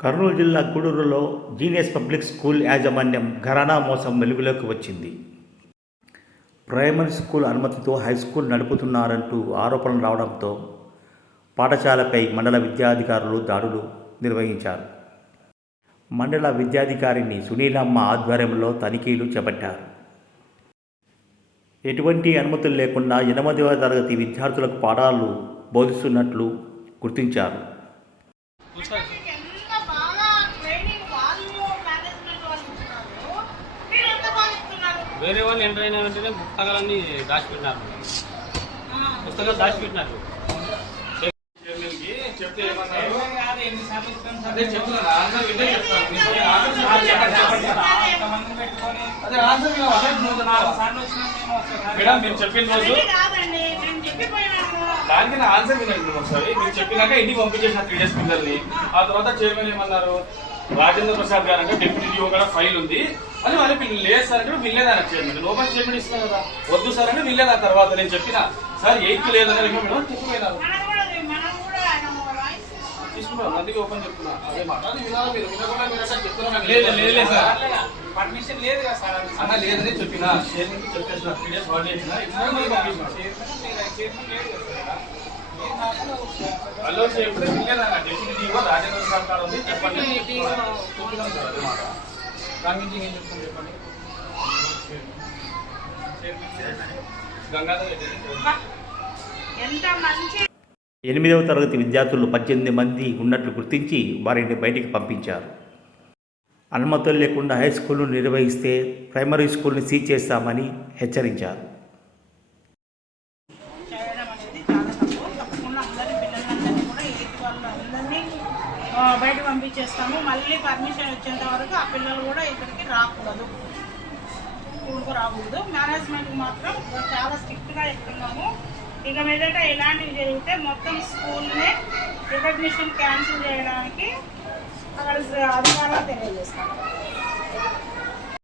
కర్నూలు జిల్లా గూడూరులో genius public school యాజమాన్యం ఘరానా మోసం వెలుగులోకి వచ్చింది. ప్రైమరీ స్కూల్ అనుమతితో హై స్కూల్ నడుపుతున్నారంటూ ఆరోపణలు రావడంతో పాఠశాలపై మండల విద్యాధికారులు దాడులు నిర్వహించారు. మండల విద్యాధికారిని సునీలమ్మ ఆధ్వర్యంలో తనిఖీలు చేపట్టారు. ఎటువంటి అనుమతులు లేకుండా ఎనిమిదవ తరగతి విద్యార్థులకు పాఠాలు బోధిస్తున్నట్లు గుర్తించారు. వేరే వాళ్ళు ఎంటర్ అయిన వెంటనే పుస్తకాలన్నీ దాచిపెట్టినారు. పుస్తకాలు దాచిపెట్టినారు. చెప్తే ఏమన్నారు అదే ఆన్సర్ చెప్తాను. మేడం మీరు చెప్పిన రోజు దానికి ఆన్సర్ వినండి మీరు ఒకసారి. మీరు చెప్పినాక ఇంటికి పంపించేసిన త్రీ డేస్ పిల్లల్ని. ఆ తర్వాత చైర్మన్ ఏమన్నారు? రాజేంద్ర ప్రసాద్ గారు అంటే డిప్యూటీ డిఓ కూడా ఫైల్ ఉంది. అని వాళ్ళు వీళ్ళు లేదు సార్ అంటే వీళ్ళేదన్న చైర్మన్. లోపల చైర్మన్ ఇస్తున్నారు కదా. వద్దు సార్ అంటే వీళ్ళేదా తర్వాత నేను చెప్పిన. సార్ ఎయిత్ లేదని మేడం చెప్పిపోయినారు మనం కూడా మనం కూడా ఆయన వాయిస్ తీసుకుంటాం. అందుకే ఓపెన్ చెప్తున్నా. అదే మాట. అది వినాలి మీరు వినకుండా మీరు అంటే చెప్తున్నారు లేదు లేదు సార్. పర్మిషన్ లేదు కదా సార్. అన్న లేదని చెప్పిన. చెప్పేసిన త్రీ డేస్ హాలిడే ఇచ్చిన ఇప్పుడు మీరు పంపించినారు. చైర్మన్ లేదు కదా. ఎనిమిదవ తరగతి విద్యార్థులు పద్దెనిమిది మంది ఉన్నట్లు గుర్తించి వారిని బయటికి పంపించారు. అనుమతులు లేకుండా హై స్కూల్ను నిర్వహిస్తే ప్రైమరీ స్కూల్ని సీజ్ చేస్తామని హెచ్చరించారు చేయడం అనేది చాలా తప్పు తప్పకుండా అందరి పిల్లలందరినీ కూడా ఎయిత్ వాళ్ళు అందరినీ ఆ, బయట పంపించేస్తాము. మళ్ళీ పర్మిషన్ వచ్చేంత వరకు ఆ పిల్లలు కూడా ఇక్కడికి రాకూడదు. స్కూల్కు రాకూడదు. మేనేజ్మెంట్ మాత్రం చాలా స్ట్రిక్ట్గా చెప్తున్నాము. ఇక మీదట ఇలాంటివి జరిగితే మొత్తం స్కూల్నే రికగ్నిషన్ క్యాన్సిల్ చేయడానికి అక్కడ అధికారులు తెలియజేస్తాము